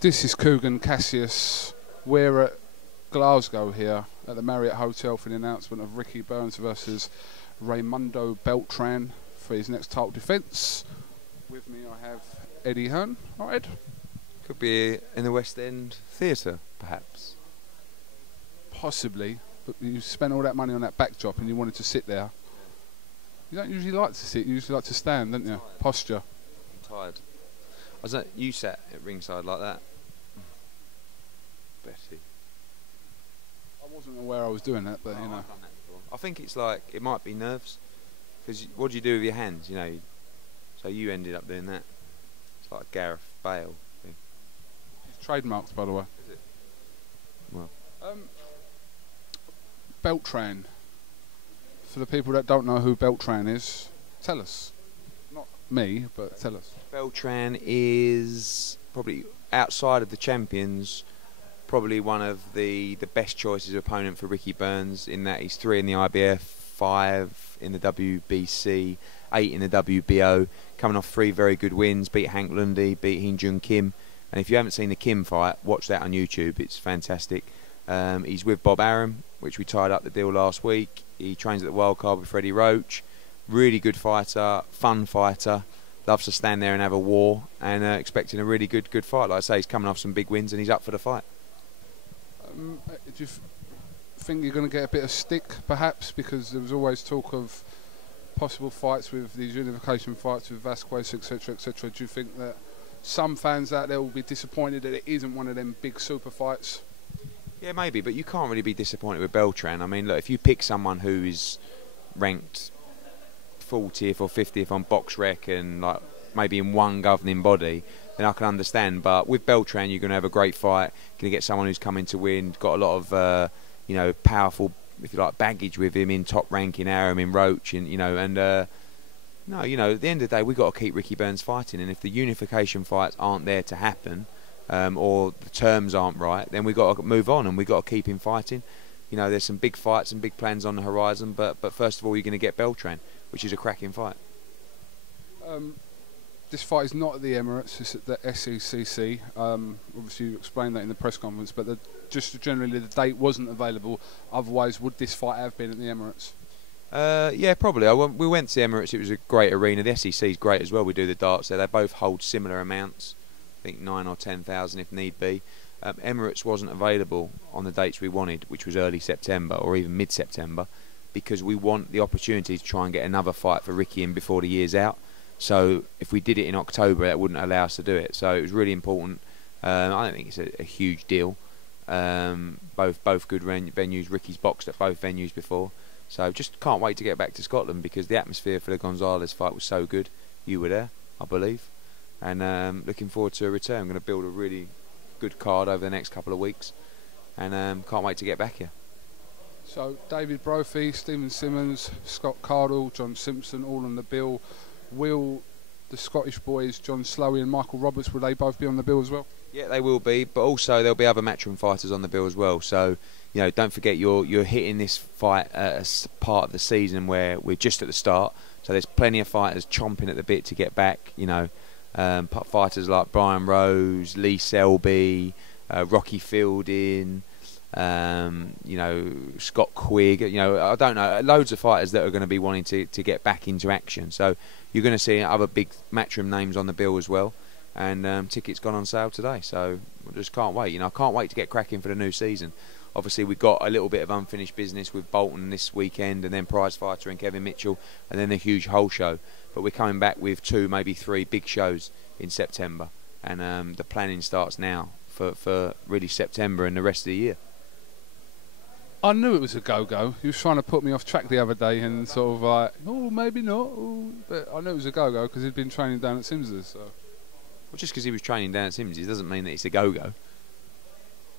This is KUGAN, CASSIUS. We're at Glasgow here at the Marriott Hotel for the announcement of Ricky Burns versus Raimundo Beltran for his next title defence. With me I have Eddie Hearn. All right, Ed? Could be in the West End Theatre, perhaps. Possibly, but you spent all that money on that backdrop and you wanted to sit there. You don't usually like to sit, you usually like to stand, don't you? Posture. I'm tired. You sat at ringside like that. Betty. I wasn't aware I was doing that, but you know. I've done that before. I think it's like, it might be nerves. Because what do you do with your hands, you know? So you ended up doing that. It's like a Gareth Bale thing. It's trademarked, by the way. Is it? Well. Beltran. For the people that don't know who Beltran is, tell us. Not me, but tell us. Beltran is probably, outside of the champions, probably one of the best choices of opponent for Ricky Burns, in that he's 3 in the IBF, 5 in the WBC, 8 in the WBO, coming off 3 very good wins, beat Hank Lundy, beat Heen Jun Kim, and if you haven't seen the Kim fight, watch that on YouTube, it's fantastic. He's with Bob Arum, which we tied up the deal last week. He trains at the Wildcard with Freddie Roach. Really good fighter, fun fighter, loves to stand there and have a war, and expecting a really good fight. Like I say, he's coming off some big wins and he's up for the fight. Do you think you're going to get a bit of stick, perhaps, because there was always talk of possible fights with these unification fights with Vasquez, etc., etc. Do you think that some fans out there will be disappointed that it isn't one of them big super fights? Yeah, maybe, but you can't really be disappointed with Beltran. I mean, look, if you pick someone who is ranked 40th or 50th on BoxRec and like maybe in one governing body, then I can understand. But with Beltran, you're going to have a great fight. Going to get someone who's coming to win. Got a lot of you know, powerful, if you like, baggage with him in top rank in Arum, in Roach, and you know, and no, you know, at the end of the day, we've got to keep Ricky Burns fighting. And if the unification fights aren't there to happen, or the terms aren't right, then we've got to move on and we've got to keep him fighting. You know, there's some big fights and big plans on the horizon, but first of all, you're going to get Beltran, which is a cracking fight. This fight is not at the Emirates, it's at the SECC. Obviously you explained that in the press conference, but just generally the date wasn't available. Otherwise, would this fight have been at the Emirates? Yeah, probably. We went to the Emirates, it was a great arena. The SEC is great as well, we do the darts there. They both hold similar amounts, I think 9 or 10,000 if need be. Emirates wasn't available on the dates we wanted, which was early September or even mid-September, because we want the opportunity to try and get another fight for Ricky in before the year's out. So if we did it in October, that wouldn't allow us to do it. So it was really important. I don't think it's a huge deal. Both good venues. Ricky's boxed at both venues before. So just can't wait to get back to Scotland, because the atmosphere for the Gonzalez fight was so good. You were there, I believe. And looking forward to a return. I'm going to build a really good card over the next couple of weeks. And can't wait to get back here. So David Brophy, Stephen Simmons, Scott Cardle, John Simpson, all on the bill. Will the Scottish boys, John Slowey and Michael Roberts, will they both be on the bill as well? Yeah, they will be, but also there'll be other matchroom fighters on the bill as well. So, you know, don't forget you're hitting this fight as part of the season where we're just at the start. So there's plenty of fighters chomping at the bit to get back. You know, fighters like Brian Rose, Lee Selby, Rocky Fielding, you know, Scott Quigg, you know, I don't know, loads of fighters that are going to be wanting to get back into action. So you're going to see other big matchroom names on the bill as well, and tickets gone on sale today. So I just can't wait. You know, I can't wait to get cracking for the new season. Obviously we've got a little bit of unfinished business with Bolton this weekend, and then Prize Fighter and Kevin Mitchell, and then a huge whole show. But we're coming back with 2, maybe 3 big shows in September, and the planning starts now for really September and the rest of the year. I knew it was a go-go. He was trying to put me off track the other day and sort of like, oh, maybe not. Oh, but I knew it was a go-go because he'd been training down at Sims's. So. Well, just because he was training down at Sims's doesn't mean that it's a go-go.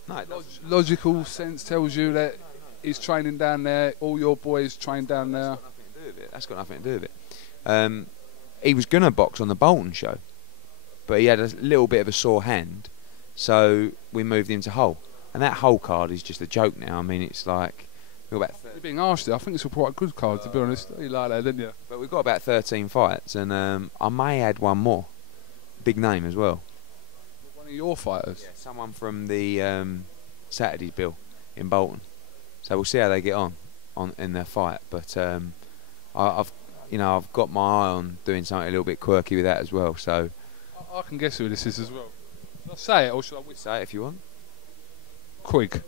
No, logical sense tells you that he's training down there, all your boys train down there. That's got nothing to do with it. He was going to box on the Bolton show, but he had a little bit of a sore hand, so we moved him to Hull. And that whole card is just a joke now. I mean, it's like we've got about you're being harsh there. I think it's a quite good card, to be honest. You like that, didn't you? But we've got about 13 fights, and I may add one more, big name as well. One of your fighters? Yeah, someone from the Saturday's bill in Bolton. So we'll see how they get on in their fight. But I've got my eye on doing something a little bit quirky with that as well. So I can guess who this is as well. Should I say it or should I whisper? Say it if you want. Quig.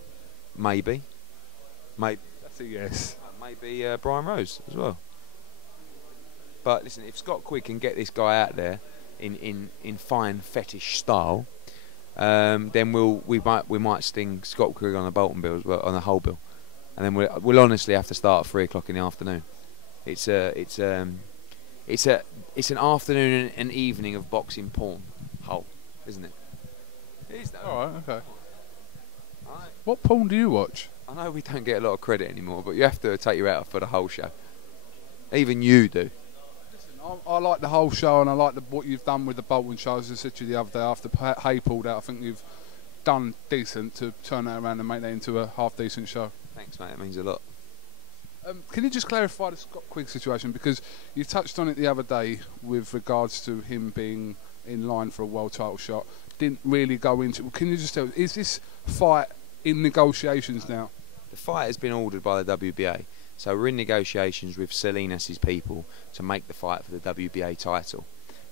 Maybe. That's a yes. Maybe Brian Rose as well. But listen, if Scott Quigg can get this guy out there in fine fetish style, then we might sting Scott Quigg on the Bolton bill as well, on the whole bill, and then we'll honestly have to start at 3 o'clock in the afternoon. It's an afternoon and evening of boxing porn, whole, isn't it? It is though. All right, okay. What porn do you watch? I know we don't get a lot of credit anymore, but you have to take your hat off for the whole show. Even you do. Listen, I like the whole show, and I like what you've done with the Bolton show. As I said to you the other day, after Hay pulled out, I think you've done decent to turn that around and make that into a half-decent show. Thanks, mate. It means a lot. Can you just clarify the Scott Quigg situation? Because you touched on it the other day with regards to him being in line for a world title shot. Didn't really go into it. Can you just tell, is this fight in negotiations now? The fight has been ordered by the WBA, so we're in negotiations with Salinas' people to make the fight for the WBA title.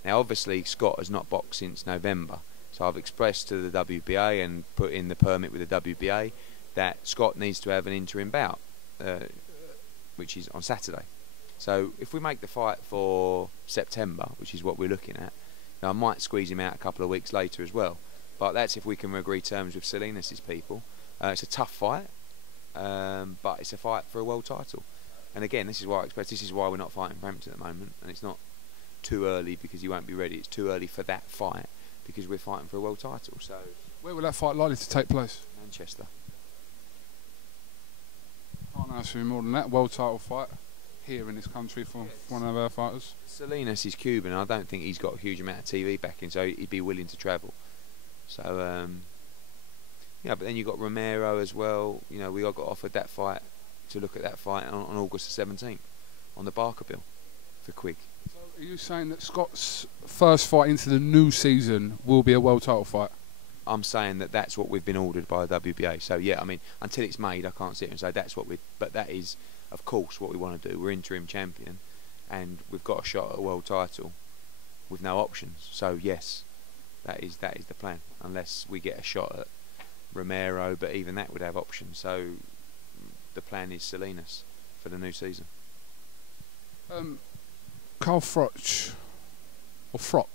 Now obviously Scott has not boxed since November, so I've expressed to the WBA and put in the permit with the WBA that Scott needs to have an interim bout, which is on Saturday. So if we make the fight for September, which is what we're looking at, now I might squeeze him out a couple of weeks later as well, but that's if we can agree terms with Salinas' people. It's a tough fight, but it's a fight for a world title. And again, this is why I express, this is why we're not fighting Frampton at the moment, and it's not too early because he won't be ready. It's too early for that fight because we're fighting for a world title. So where will that fight likely to take place? Manchester. Can't ask for more than that. World title fight here in this country for one of our fighters. Salinas is Cuban, and I don't think he's got a huge amount of TV backing, so he'd be willing to travel. So yeah, but then you've got Romero as well. You know, we got offered that fight to look at that fight on August the 17th on the Barker bill for Quigg. So are you saying that Scott's first fight into the new season will be a world title fight? I'm saying that that's what we've been ordered by the WBA. So yeah, I mean, until it's made, I can't sit here and say that's what we. But that is, of course, what we want to do. We're interim champion, and we've got a shot at a world title with no options. So yes, that is the plan. Unless we get a shot at Romero, but even that would have options. So the plan is Salinas for the new season. Carl Froch, or Froch.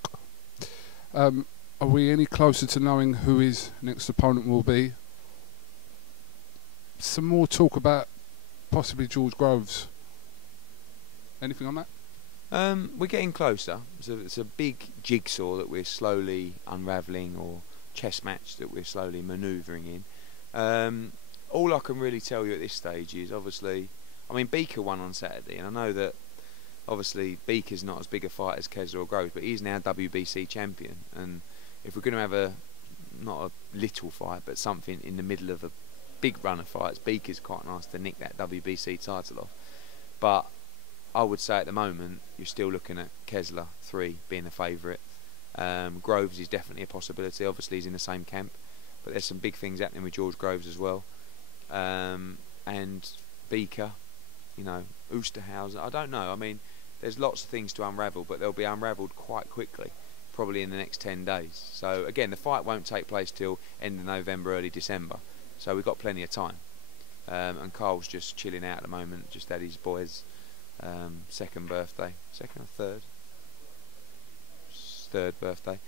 Are we any closer to knowing who his next opponent will be? Some more talk about possibly George Groves. Anything on that? We're getting closer. It's a big jigsaw that we're slowly unravelling, or chess match that we're slowly manoeuvring in. All I can really tell you at this stage is, obviously, I mean, Beaker won on Saturday, and I know that obviously Beaker's not as big a fight as Kessler or Groves, but he's now WBC champion, and if we're going to have not a little fight, but something in the middle of a big run of fights, Beaker's quite nice to nick that WBC title off. But I would say at the moment you're still looking at Kessler 3 being the favourite. Groves is definitely a possibility. Obviously he's in the same camp, but there's some big things happening with George Groves as well. And Beaker, you know, Oosterhausen, I don't know. I mean, there's lots of things to unravel, but they'll be unravelled quite quickly, probably in the next 10 days. So again, the fight won't take place till end of November, early December, so we've got plenty of time. And Carl's just chilling out at the moment, just had his boy's second birthday, second or third birthday,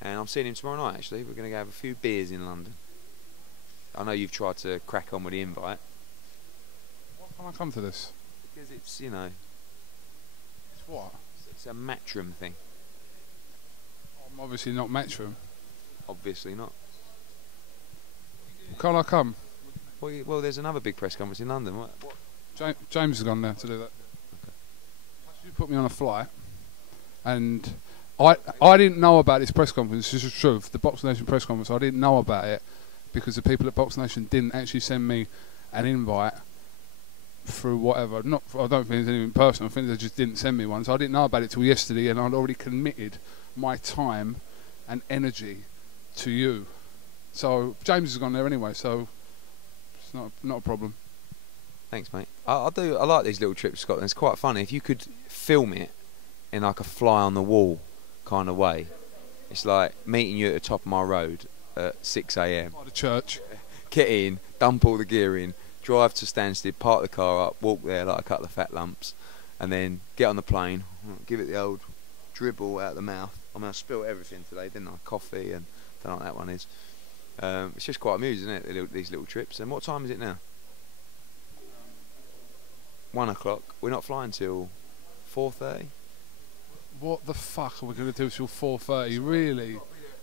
and I'm seeing him tomorrow night. Actually, we're going to go have a few beers in London. I know you've tried to crack on with the invite. Why can't I come to this? Because it's, you know, it's what? It's a matchroom thing. I'm obviously not matchroom. Obviously not. Can't I come? Well, there's another big press conference in London. What? James has gone there to do that. Okay. You put me on a flight, and I didn't know about this press conference. This is the truth. The Box Nation press conference, I didn't know about it because the people at Box Nation didn't actually send me an invite through whatever. I don't think it's anything personal. I think they just didn't send me one. So I didn't know about it till yesterday, and I'd already committed my time and energy to you. So James has gone there anyway, so it's not a problem. Thanks, mate. I like these little trips to Scotland. It's quite funny. If you could film it in like a fly on the wall kind of way, it's like meeting you at the top of my road at 6 a.m. By the church. Get in, dump all the gear in, drive to Stansted, park the car up, walk there like a couple of fat lumps, and then get on the plane, give it the old dribble out the mouth. I mean, I spilled everything today, didn't I? Coffee and don't know what that one is. It's just quite amusing, isn't it? These little trips. And what time is it now? 1 o'clock. We're not flying till 4:30. What the fuck are we going to do till 4:30? Really?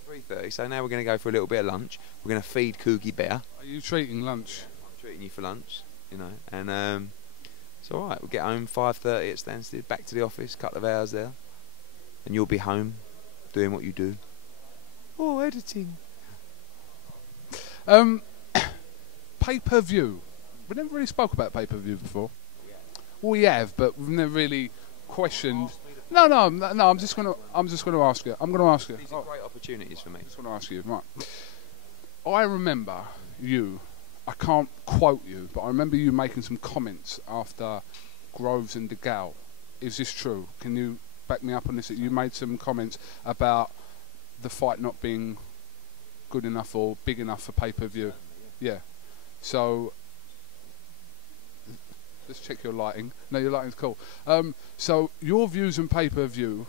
3:30. So now we're going to go for a little bit of lunch. We're going to feed Coogie Bear. Are you treating lunch? I'm treating you for lunch, you know. And it's all right. We'll get home 5:30 at Stansted. Back to the office. Couple of hours there, and you'll be home, doing what you do. Oh, editing. Pay-per-view. We never really spoke about pay-per-view before. Well, we have, but we've never really questioned. No. I'm just gonna ask you. I'm gonna ask you. These are great opportunities for me. I just want to ask you. Right. I remember you. I can't quote you, but I remember you making some comments after Groves and DeGale. Is this true? Can you back me up on this? That you made some comments about the fight not being good enough or big enough for pay-per-view. Yeah. So let's check your lighting. No, your lighting's cool. So your views on pay-per-view.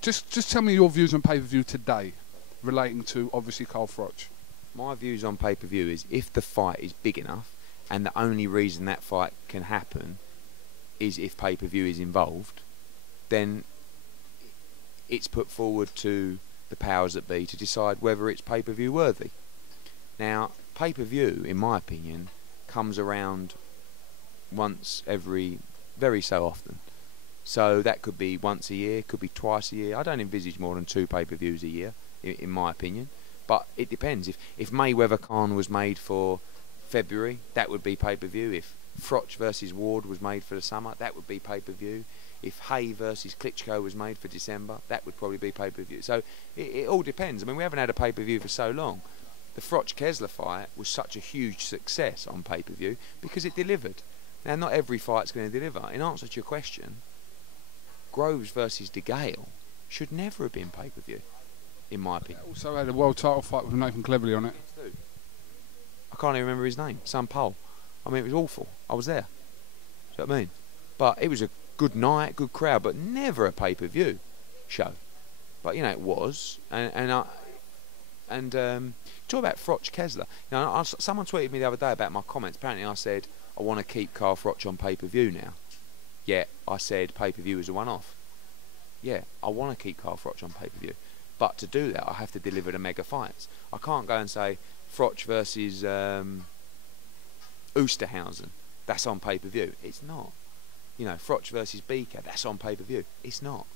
Just tell me your views on pay-per-view today, relating to obviously Carl Froch. My views on pay-per-view is if the fight is big enough, and the only reason that fight can happen is if pay-per-view is involved, then it's put forward to the powers that be to decide whether it's pay-per-view worthy. Now, pay-per-view, in my opinion, comes around once every very so often. So that could be once a year, could be twice a year. I don't envisage more than 2 pay-per-views a year, in my opinion. But it depends. If Mayweather Khan was made for February, that would be pay-per-view. If Froch versus Ward was made for the summer, that would be pay-per-view. If Hay versus Klitschko was made for December, that would probably be pay-per-view. So it all depends. I mean, we haven't had a pay-per-view for so long. The Froch-Kessler fight was such a huge success on pay-per-view because it delivered. Now, not every fight's going to deliver. In answer to your question, Groves versus DeGale should never have been pay-per-view, in my opinion. It also had a world title fight with Nathan Cleverly on it. I can't even remember his name. Some Pole. I mean, it was awful. I was there. Do you know what I mean? But it was a good night, good crowd, but never a pay-per-view show. But, you know, it was. And talk about Froch Kessler. You know, someone tweeted me the other day about my comments. Apparently I said, I want to keep Carl Froch on pay-per-view now. Yeah, I said pay-per-view is a one-off. Yeah, I want to keep Carl Froch on pay-per-view. But to do that, I have to deliver the mega fights. I can't go and say Froch versus Oosterhausen. That's on pay-per-view. It's not. You know, Froch versus Beaker. That's on pay-per-view. It's not.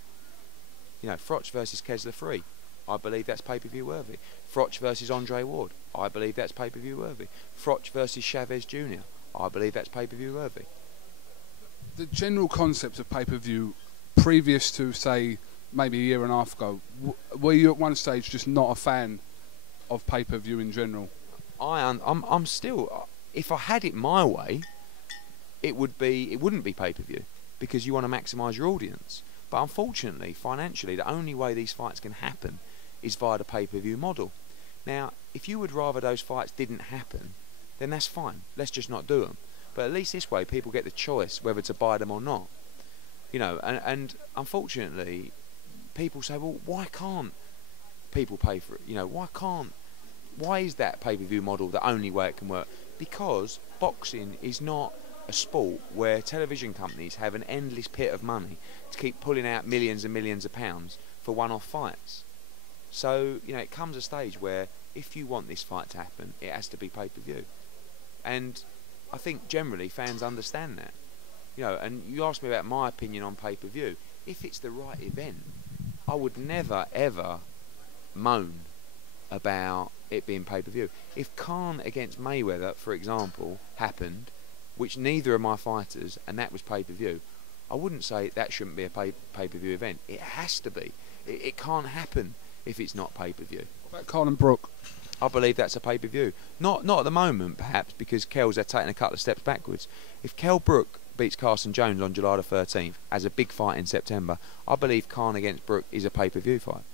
You know, Froch versus Kessler 3. I believe that's pay-per-view worthy. Froch versus Andre Ward. I believe that's pay-per-view worthy. Froch versus Chavez Jr. I believe that's pay-per-view worthy. The general concept of pay-per-view, previous to, say, maybe a year and a half ago, were you at one stage just not a fan of pay-per-view in general? I'm still. If I had it my way, it wouldn't be pay-per-view because you want to maximise your audience. But unfortunately, financially, the only way these fights can happen is via the pay-per-view model. Now, if you would rather those fights didn't happen, then that's fine. Let's just not do them. But at least this way, people get the choice whether to buy them or not. You know, and unfortunately, people say, well, why can't people pay for it? You know, why is that pay-per-view model the only way it can work? Because boxing is not a sport where television companies have an endless pit of money to keep pulling out millions and millions of pounds for one-off fights. So, you know, it comes a stage where if you want this fight to happen, it has to be pay-per-view. And I think generally fans understand that. You know, and you asked me about my opinion on pay-per-view. If it's the right event, I would never, ever moan about it being pay-per-view. If Khan against Mayweather, for example, happened, which neither of my fighters, and that was pay-per-view, I wouldn't say that shouldn't be a pay-per-view event. It has to be. It can't happen if it's not pay-per-view. About Kyle and Brooke. I believe that's a pay-per-view. Not at the moment, perhaps, because Kel's had taken a couple of steps backwards. If Kell Brook beats Carson Jones on July the 13th as a big fight in September, I believe Khan against Brook is a pay-per-view fight.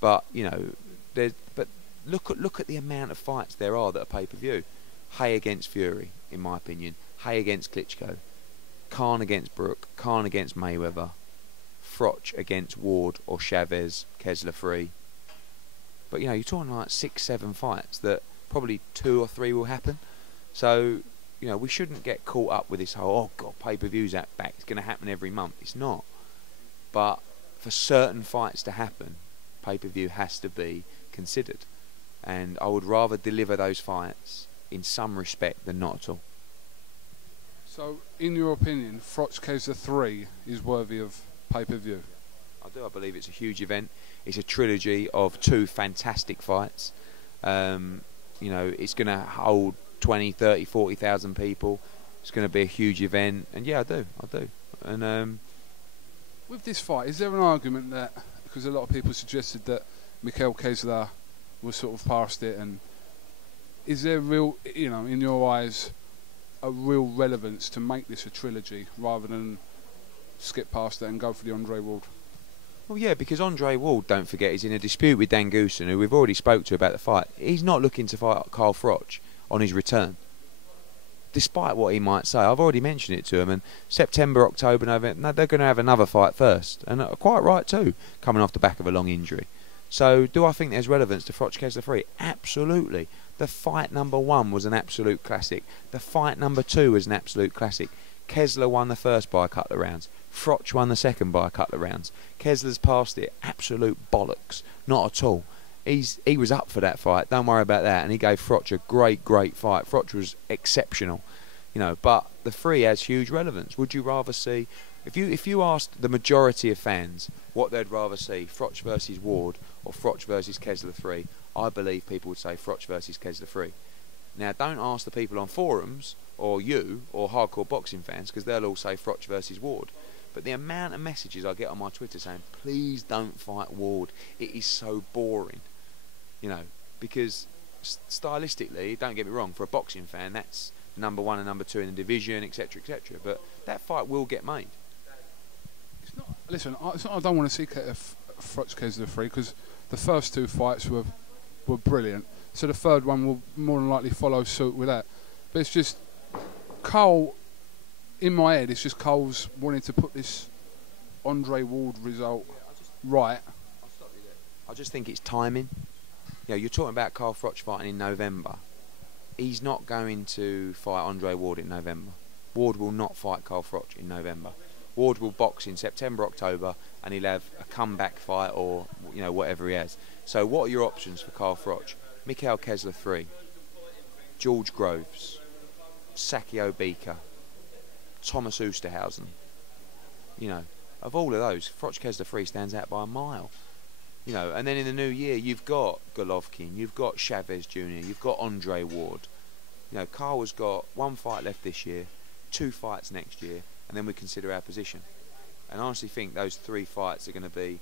But you know, but look at the amount of fights there are that are pay-per-view. Hay against Fury, in my opinion. Hay against Klitschko. Khan against Brook. Khan against Mayweather. Froch against Ward or Chavez. Kessler 3. But you know, you're talking like 6, 7 fights that probably 2 or 3 will happen. So you know, we shouldn't get caught up with this whole, oh god, pay-per-view's back, it's going to happen every month. It's not. But for certain fights to happen, pay-per-view has to be considered. And I would rather deliver those fights in some respect than not at all. So, in your opinion, Froch Kessler 3 is worthy of pay-per-view? I do. I believe it's a huge event. It's a trilogy of 2 fantastic fights. You know, it's going to hold 20, 30, 40,000 people. It's going to be a huge event. And yeah, I do. And with this fight, is there an argument that, because a lot of people suggested that Mikhail Kessler was sort of past it, and is there real, you know, in your eyes, a real relevance to make this a trilogy rather than skip past it and go for the Andre Ward? Well, yeah, because Andre Ward, don't forget, is in a dispute with Dan Goosen, who we've already spoke to about the fight. He's not looking to fight Carl Froch on his return, despite what he might say. I've already mentioned it to him, and September, October, November, no, they're going to have another fight first, and quite right too, coming off the back of a long injury. So, do I think there's relevance to Froch Kessler 3? Absolutely. The fight number 1 was an absolute classic. The fight number 2 was an absolute classic. Kessler won the first by a couple of rounds. Froch won the second by a couple of rounds. Kessler's passed it. Absolute bollocks. Not at all. He was up for that fight. Don't worry about that. And he gave Froch a great fight. Froch was exceptional. You know, but the 3 has huge relevance. Would you rather see, if you asked the majority of fans what they'd rather see, Froch versus Ward or Froch versus Kessler 3, I believe people would say Froch versus Kessler 3. Now, don't ask the people on forums or you or hardcore boxing fans, because they'll all say Froch versus Ward. But the amount of messages I get on my Twitter saying, please don't fight Ward, it is so boring. You know, because stylistically, don't get me wrong, for a boxing fan, that's number 1 and number 2 in the division, etc., etc. But that fight will get made. It's not. Listen, I don't want to see Froch Kessler 3 because the first 2 fights were brilliant. So the third one will more than likely follow suit with that. But it's just Cole, in my head, it's just Cole's wanting to put this Andre Ward result right. I'll stop you there. I just think it's timing. You know, you're talking about Carl Froch fighting in November. He's not going to fight Andre Ward in November. Ward will not fight Carl Froch in November. Ward will box in September, October, and he'll have a comeback fight or, you know, whatever he has. So what are your options for Carl Froch? Mikhail Kessler 3, George Groves, Sakio Bika, Thomas Oosterhausen. You know, of all of those, Froch Kessler 3 stands out by a mile. You know, and then in the new year, you've got Golovkin, you've got Chavez Jr., you've got Andre Ward. You know, Carl has got 1 fight left this year, 2 fights next year, and then we consider our position. And I honestly think those 3 fights are going to be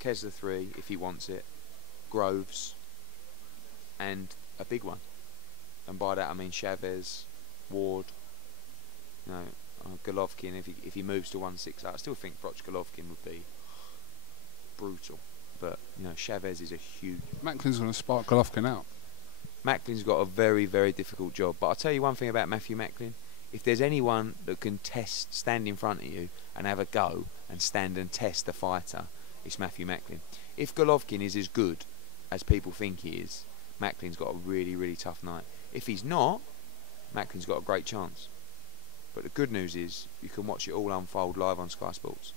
Kessler 3, if he wants it, Groves, and a big one. And by that I mean Chavez, Ward, you know, Golovkin. If he moves to 168, I still think Froch Golovkin would be brutal. But you know, Chavez is a huge. Macklin's going to spark Golovkin out. Macklin's got a very difficult job. But I'll tell you one thing about Matthew Macklin. If there's anyone that can stand in front of you and have a go and stand and test the fighter, it's Matthew Macklin. If Golovkin is as good as people think he is, Macklin's got a really tough night. If he's not, Macklin's got a great chance. But the good news is you can watch it all unfold live on Sky Sports.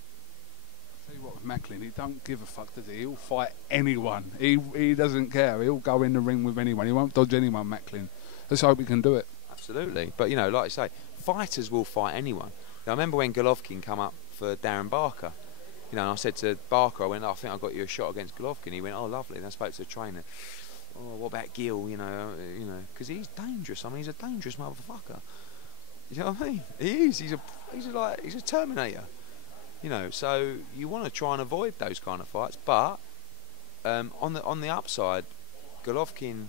I'll tell you what, with Macklin, he don't give a fuck, does he? He'll fight anyone. He doesn't care. He'll go in the ring with anyone. He won't dodge anyone, Macklin. Let's hope he can do it. Absolutely. But, you know, like I say, fighters will fight anyone. Now, I remember when Golovkin come up for Darren Barker. You know, and I said to Barker, I went, I think I got you a shot against Golovkin. He went, oh, lovely. And I spoke to the trainer. Oh, what about Gil? You know, because he's dangerous. I mean, he's a dangerous motherfucker. You know what I mean? He is. He's a Terminator. You know, so you want to try and avoid those kind of fights. But On the upside, Golovkin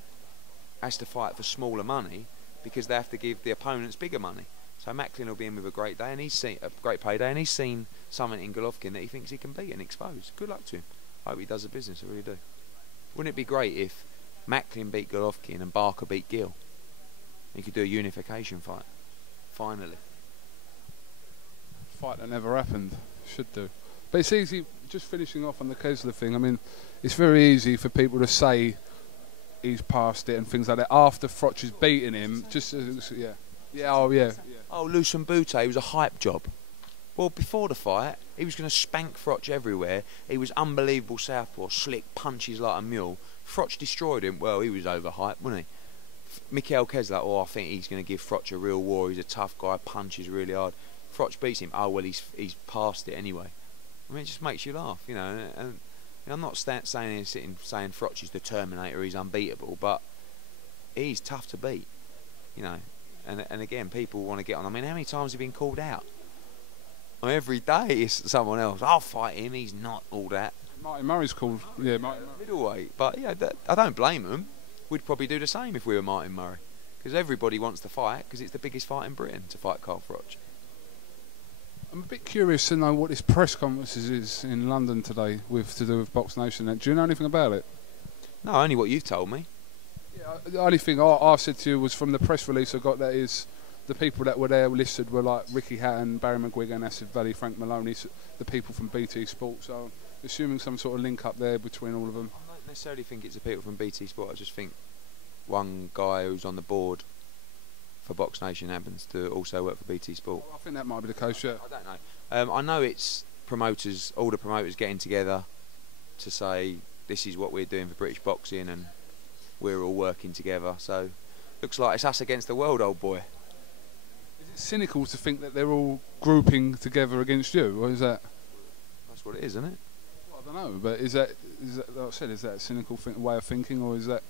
has to fight for smaller money because they have to give the opponents bigger money. So Macklin will be in with a great day, and he's seen a great payday, and he's seen something in Golovkin that he thinks he can beat and expose. Good luck to him. I hope he does the business. I really do. Wouldn't it be great if Macklin beat Golovkin and Barker beat Gill? You could do a unification fight. Finally. Fight that never happened. Should do. But it's easy, just finishing off on the Kessler thing, I mean, it's very easy for people to say he's past it and things like that after Froch has beaten him. Just, yeah. Yeah, oh, yeah. Oh, Lucien Boutte, he was a hype job. Well, before the fight, he was going to spank Froch everywhere. He was unbelievable southpaw, slick, punches like a mule. Froch destroyed him. Well, he was overhyped, wasn't he? Mikhail Kessler, oh, I think he's going to give Froch a real war. He's a tough guy, punches really hard. Froch beats him. Oh, well, he's past it anyway. I mean, it just makes you laugh, you know. And I'm not saying Froch is the Terminator, he's unbeatable, but he's tough to beat, you know. And again, people want to get on. I mean, how many times have he been called out? I mean, every day it's someone else. I'll fight him. He's not all that. Martin Murray's called, yeah, Martin Murray. Middleweight. But yeah, I don't blame him. We'd probably do the same if we were Martin Murray, because everybody wants to fight because it's the biggest fight in Britain to fight Carl Froch. I'm a bit curious to know what this press conference is in London today to do with Box Nation. Do you know anything about it? No, only what you've told me. Yeah, the only thing I said to you was from the press release I got that is the people that were there listed were like Ricky Hatton, Barry McGuigan, Asif Valley, Frank Maloney, the people from BT Sport. So I'm assuming some sort of link up there between all of them. I don't necessarily think it's the people from BT Sport. I just think one guy who's on the board for Box Nation happens to also work for BT Sport. Well, I think that might be the case, yeah. I don't know. I know it's promoters, all the promoters getting together to say this is what we're doing for British boxing and we're all working together. So looks like it's us against the world, old boy. Is it cynical to think that they're all grouping together against you, or is that? That's what it is, isn't it? Well, I don't know, but is that like I said, is that a cynical way of thinking, or is that?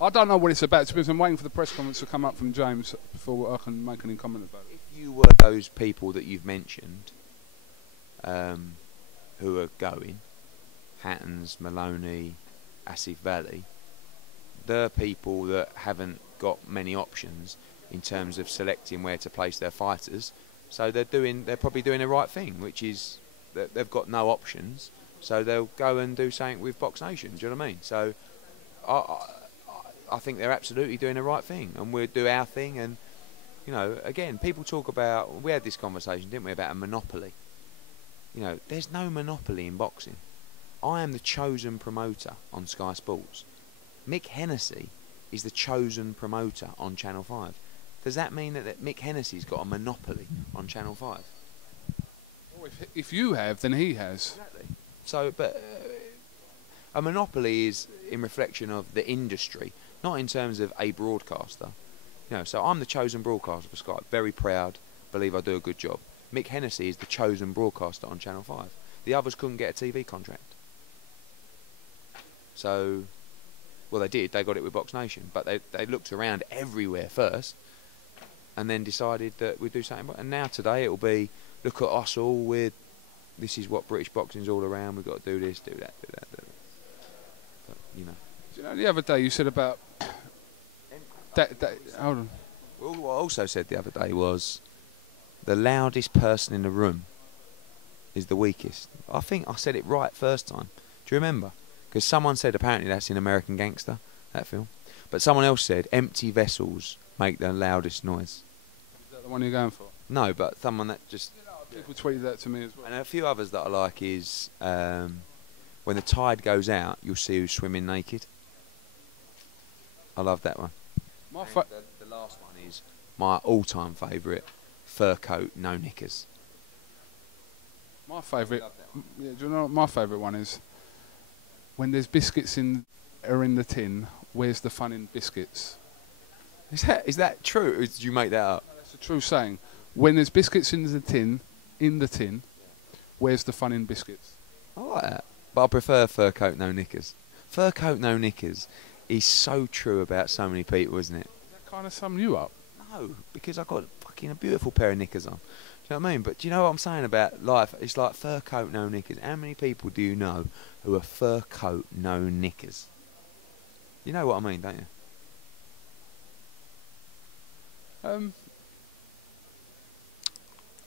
I don't know what it's about, because I'm waiting for the press conference to come up from James before I can make any comment about it. If you were those people that you've mentioned, who are going, Hattons, Maloney, Asif Valley, they're people that haven't got many options in terms of selecting where to place their fighters. So they're probably doing the right thing, which is that they've got no options, so they'll go and do something with Box Nation. Do you know what I mean? So I think they're absolutely doing the right thing, and we'll do our thing. And you know, again, people talk about, we had this conversation, didn't we, about a monopoly. You know, there's no monopoly in boxing. I am the chosen promoter on Sky Sports. Mick Hennessy is the chosen promoter on Channel 5. Does that mean that Mick Hennessy's got a monopoly on Channel 5? Well, if you have, then he has. Exactly. So, but a monopoly is in reflection of the industry, not in terms of a broadcaster. You know, so I'm the chosen broadcaster for Sky. Very proud. Believe I do a good job. Mick Hennessy is the chosen broadcaster on Channel 5. The others couldn't get a TV contract. So, well, they did. They got it with Box Nation, but they looked around everywhere first, and then decided that we'd do something. And now today it will be, look at us all. This is what British boxing's all around. We've got to do this, do that, do that, do that. But, you know. Do you know, the other day you said about hold on. Well, what I also said the other day was the loudest person in the room is the weakest. I think I said it right first time. Do you remember? Because someone said apparently that's in American Gangster, that film. But someone else said empty vessels make the loudest noise. Is that the one you're going for? No, but someone that just... You know, people tweeted that to me as well. And a few others that I like is when the tide goes out, you'll see who's swimming naked. I love that one. The last one is my all-time favourite, fur coat, no knickers. My favourite... Yeah, do you know what my favourite one is? When there's biscuits are in the tin, where's the fun in biscuits? Is that true, or did you make that up? No, that's a true saying. When there's biscuits in the tin, where's the fun in biscuits? I like that. But I prefer fur coat, no knickers. Fur coat, no knickers is so true about so many people, isn't it? Does that kind of sum you up? No, because I've got fucking a beautiful pair of knickers on. You know what I mean? But do you know what I'm saying about life? It's like fur coat, no knickers. How many people do you know who are fur coat, no knickers? You know what I mean, don't you?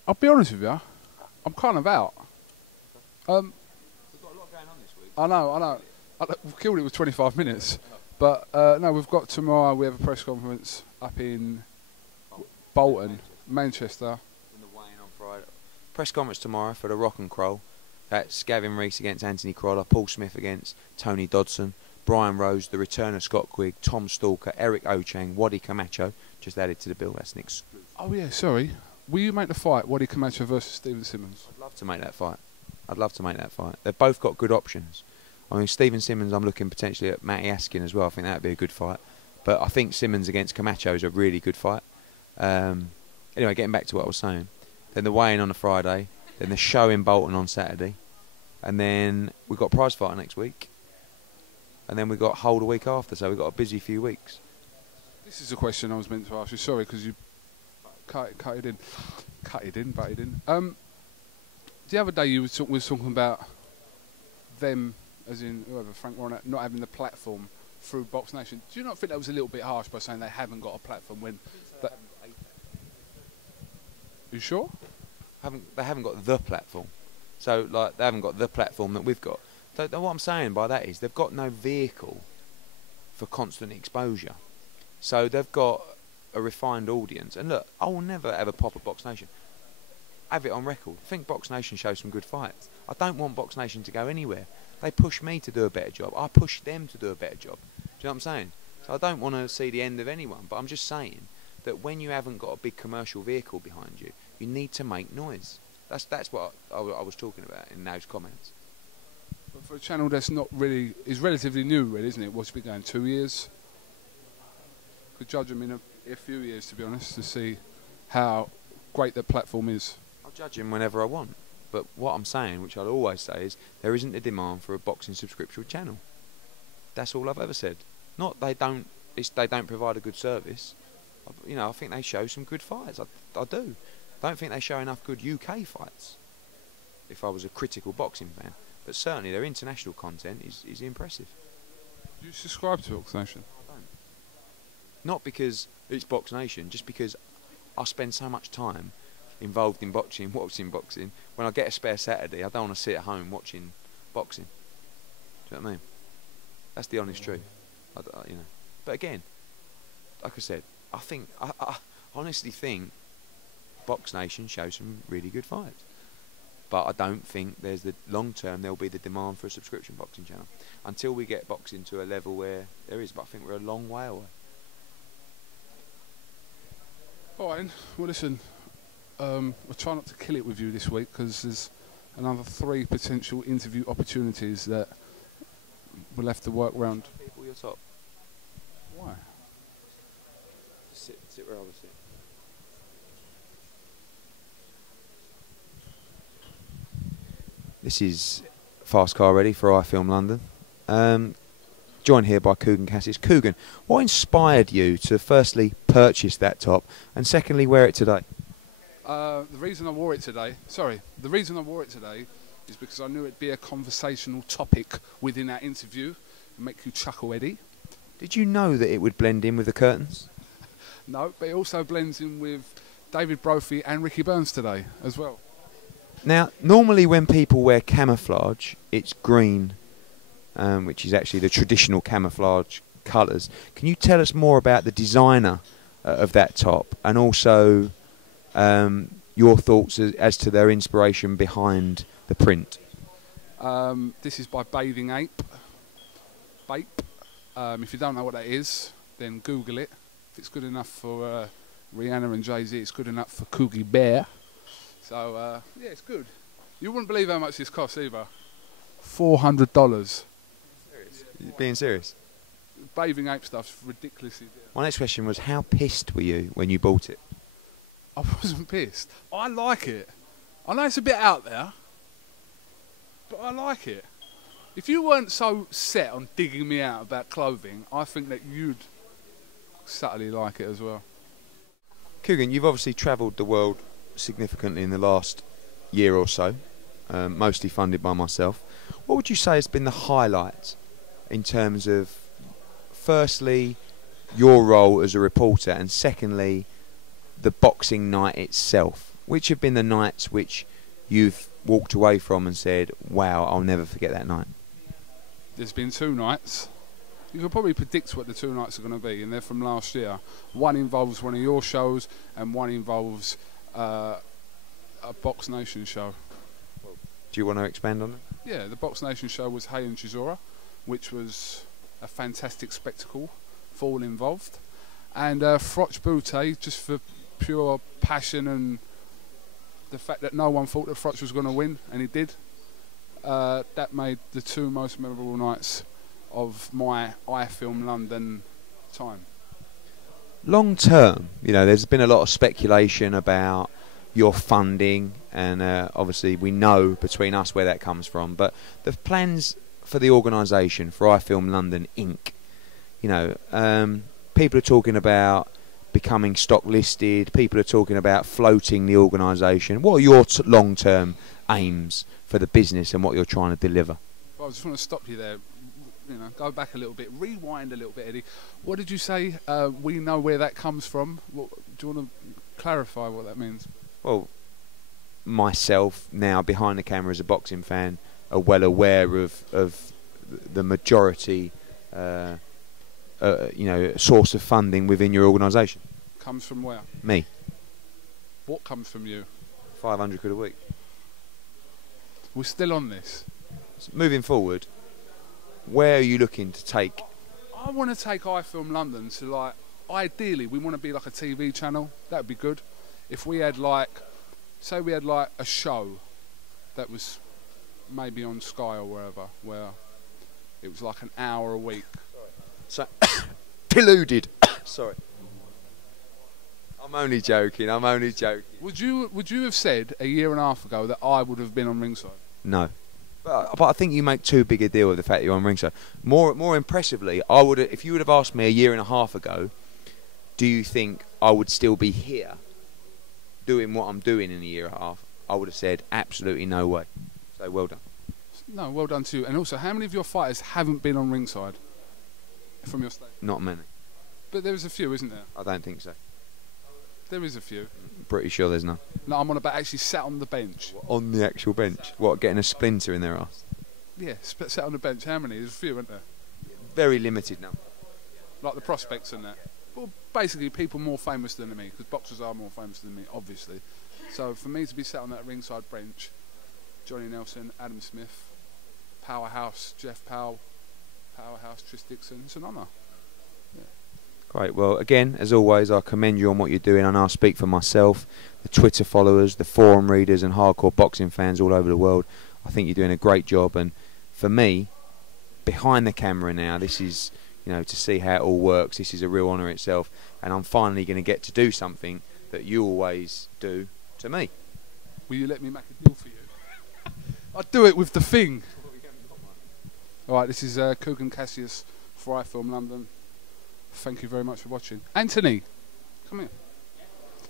I'll be honest with you. I'm kind of out. We've got a lot going on this week. I know. We've killed it with 25 minutes. But no, we've got tomorrow. We have a press conference up in Bolton, Manchester. In the Wayne on Friday. Press conference tomorrow for the Rock and Roll. That's Gavin Rees against Anthony Croller, Paul Smith against Tony Dodson, Brian Rose, the return of Scott Quigg, Tom Stalker, Eric Ochang, Waddy Camacho, just added to the bill. That's an exclusive. Oh yeah, sorry. Will you make the fight, Waddy Camacho versus Stephen Simmons? I'd love to make that fight. They've both got good options. I mean, Stephen Simmons, I'm looking potentially at Matty Askin as well. I think that would be a good fight. But I think Simmons against Camacho is a really good fight. Anyway, getting back to what I was saying. Then the weigh-in on a Friday. Then the show in Bolton on Saturday. And then we've got prize fighter next week. And then we've got hold a week after. So we've got a busy few weeks. This is a question I was meant to ask you. Sorry, because you cut it in. The other day you was talking about them, as in whoever, Frank Warren, not having the platform through Box Nation. Do you not think that was a little bit harsh by saying they haven't got a platform when... You sure? They haven't got the platform. So, like, they haven't got the platform that we've got. So, what I'm saying by that is they've got no vehicle for constant exposure. So, they've got a refined audience. And look, I will never have a pop at Box Nation. Have it on record. I think Box Nation shows some good fights. I don't want Box Nation to go anywhere. They push me to do a better job. I push them to do a better job. Do you know what I'm saying? So I don't want to see the end of anyone. But I'm just saying that when you haven't got a big commercial vehicle behind you, you need to make noise. That's what I was talking about in those comments. But for a channel that's not really... is relatively new, really, isn't it? What's it been going, 2 years? Could judge them in a few years, to be honest, to see how great the platform is. I'll judge him whenever I want. But what I'm saying, which I'll always say, is there isn't a demand for a boxing subscription channel. That's all I've ever said. Not they don't provide a good service. You know, I think they show some good fights. I do. I don't think they show enough good UK fights, if I was a critical boxing fan. But certainly their international content is impressive. Do you subscribe to Box Nation? I don't. Not because it's Box Nation, just because I spend so much time involved in watching boxing. When I get a spare Saturday, I don't want to sit at home watching boxing. Do you know what I mean? That's the honest truth. You know. But again, like I said, I honestly think Box Nation shows some really good fights. But I don't think there's the long term there'll be the demand for a subscription boxing channel until we get boxing to a level where there is. But I think we're a long way away. All right, well listen, we'll try not to kill it with you this week because there's another 3 potential interview opportunities that we'll have to work around. People, you're top. Why? Sit where I was sitting. This is Fast Car Ready for iFilm London. Joined here by KUGAN CASSIUS. KUGAN, what inspired you to firstly purchase that top and secondly wear it today? The reason I wore it today is because I knew it'd be a conversational topic within our interview and make you chuckle, Eddie. Did you know that it would blend in with the curtains? No, but it also blends in with David Brophy and Ricky Burns today as well. Now, normally when people wear camouflage, it's green, which is actually the traditional camouflage colours. Can you tell us more about the designer of that top and also your thoughts as to their inspiration behind the print? This is by Bathing Ape. If you don't know what that is, then Google it. If it's good enough for Rihanna and Jay-Z, it's good enough for Coogie Bear. So, yeah, it's good. You wouldn't believe how much this costs either. $400. You're being serious? Bathing Ape stuff's ridiculously dear. My next question was, how pissed were you when you bought it? I wasn't pissed. I like it. I know it's a bit out there, but I like it. If you weren't so set on digging me out about clothing, I think that you'd subtly like it as well. KUGAN, you've obviously travelled the world significantly in the last year or so, mostly funded by myself. What would you say has been the highlight in terms of, firstly, your role as a reporter, and secondly, the boxing night itself? Which have been the nights which you've walked away from and said, wow, I'll never forget that night? There's been 2 nights. You can probably predict what the 2 nights are going to be, and they're from last year. One involves one of your shows, and one involves a Box Nation show. Do you want to expand on it? Yeah, the Box Nation show was Hey and Chisora, which was a fantastic spectacle for all involved. And FROCH Boutte, just for pure passion and the fact that no one thought that FROCH was going to win, and he did. That made the 2 most memorable nights of my iFilm London time. Long term, you know, there's been a lot of speculation about your funding, and obviously we know between us where that comes from, but the plans for the organisation, for iFilm London Inc., you know, people are talking about becoming stock listed, people are talking about floating the organisation. What are your long-term aims for the business and what you're trying to deliver? Well, I just want to stop you there. You know, go back a little bit, rewind a little bit, Eddie. What did you say? We know where that comes from. Do you want to clarify what that means? Well, myself, now behind the camera as a boxing fan, are well aware of the majority you know, source of funding within your organisation. Comes from where? Me. What comes from you? 500 quid a week. We're still on this. So moving forward, where are you looking to take? I want to take iFilm London to, like, ideally we want to be like a TV channel. That would be good. If we had, like, say we had like a show that was maybe on Sky or wherever, where it was like an hour a week. So deluded. Sorry. I'm only joking. I'm only joking. Would you have said a year and a half ago that I would have been on ringside? No. But I think you make too big a deal of the fact that you're on ringside. More impressively, I would, if you would have asked me a year and a half ago, do you think I would still be here doing what I'm doing in a year and a half? I would have said absolutely no way. So well done. No, well done to you. And also, how many of your fighters haven't been on ringside from your state? Not many. But there is a few, isn't there? I don't think so. There is a few. I'm pretty sure there's none. No, I'm on about actually sat on the bench. On the actual bench? What, getting a splinter in their ass? Yeah, sat on the bench. How many? There's a few, isn't there? Very limited now. Like the prospects and that. Well, basically people more famous than me, because boxers are more famous than me, obviously. So for me to be sat on that ringside bench, Johnny Nelson, Adam Smith, Powerhouse, Jeff Powell, Powerhouse, Tris Dixon, it's an honour. Yeah. Great. Well, again, as always, I commend you on what you're doing. I know I speak for myself, the Twitter followers, the forum readers and hardcore boxing fans all over the world. I think you're doing a great job. And for me, behind the camera now, this is, you know, to see how it all works, this is a real honour itself. And I'm finally going to get to do something that you always do to me. Will you let me make a deal for you? I'd do it with the thing. Alright, this is KUGAN CASSIUS for iFilm London. Thank you very much for watching. Anthony, come here.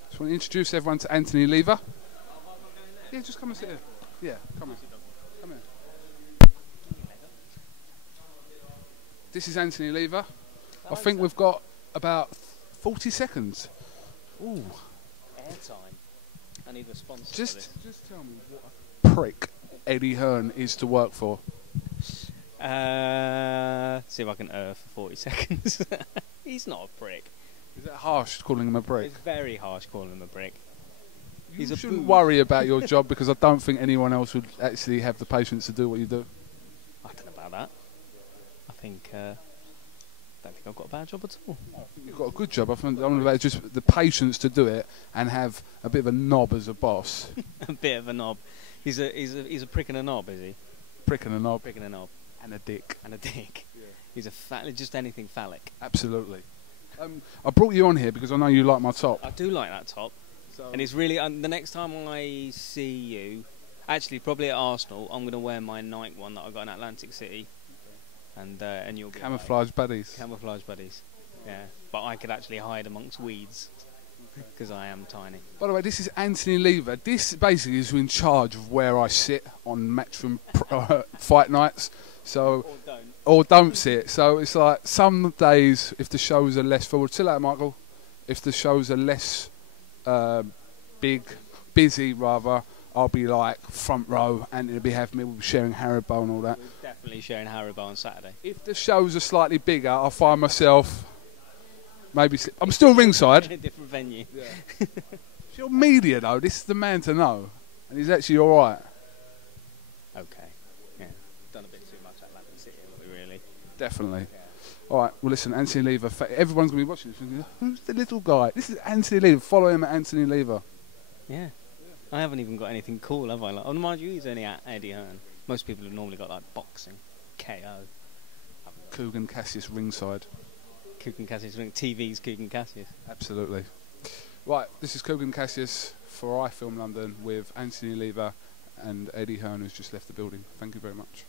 Just want to introduce everyone to Anthony Lever. Yeah, just come and sit here. Yeah, come here. Come here. This is Anthony Lever. I think we've got about 40 seconds. Ooh. Airtime. I need a sponsor. Just tell me what a prick Eddie Hearn is to work for. See if I can for 40 seconds. He's not a prick. Is that harsh calling him a prick? It's very harsh calling him a prick. You shouldn't worry about your job, because I don't think anyone else would actually have the patience to do what you do. I don't know about that. I think don't think I've got a bad job at all. You've got a good job. I think I'm about just the patience to do it and have a bit of a knob as a boss. A bit of a knob. He's a prick and a knob, is he? Prick and a knob. Prick and a knob. And a dick. And a dick. Yeah. He's just anything phallic. Absolutely. I brought you on here because I know you like my top. I do like that top. So and it's really the next time I see you, actually probably at Arsenal, I'm going to wear my Nike one that I got in Atlantic City. And you'll get camouflage buddies. Camouflage buddies. Yeah. But I could actually hide amongst weeds. because I am tiny. By the way, this is Anthony Lever. This basically is in charge of where I sit on Matchroom fight nights. So, or don't sit. So it's like some days, if the shows are less forward, chill out, Michael. If the shows are less busy rather, I'll be like front row, and it'll be having me, we'll be sharing Haribo and all that. We're definitely sharing Haribo on Saturday. If the shows are slightly bigger, I'll find myself maybe. I'm still ringside. In a different venue. Yeah. It's your media though. This is the man to know, and he's actually all right. Okay. Yeah. Done a bit too much Atlantic City, haven't we, really? Definitely. Yeah. All right. Well, listen, Anthony Lever. Everyone's gonna be watching this. Thinking, who's the little guy? This is Anthony Lever. Follow him at Anthony Lever. Yeah. I haven't even got anything cool, have I? Like, oh, mind you, he's only at Eddie Hearn. Most people have normally got like boxing, KO. KUGAN Cassius ringside. KUGAN Cassius, TV's KUGAN Cassius. Absolutely. Right, this is KUGAN Cassius for iFilm London with Anthony Lever and Eddie Hearn, who's just left the building. Thank you very much.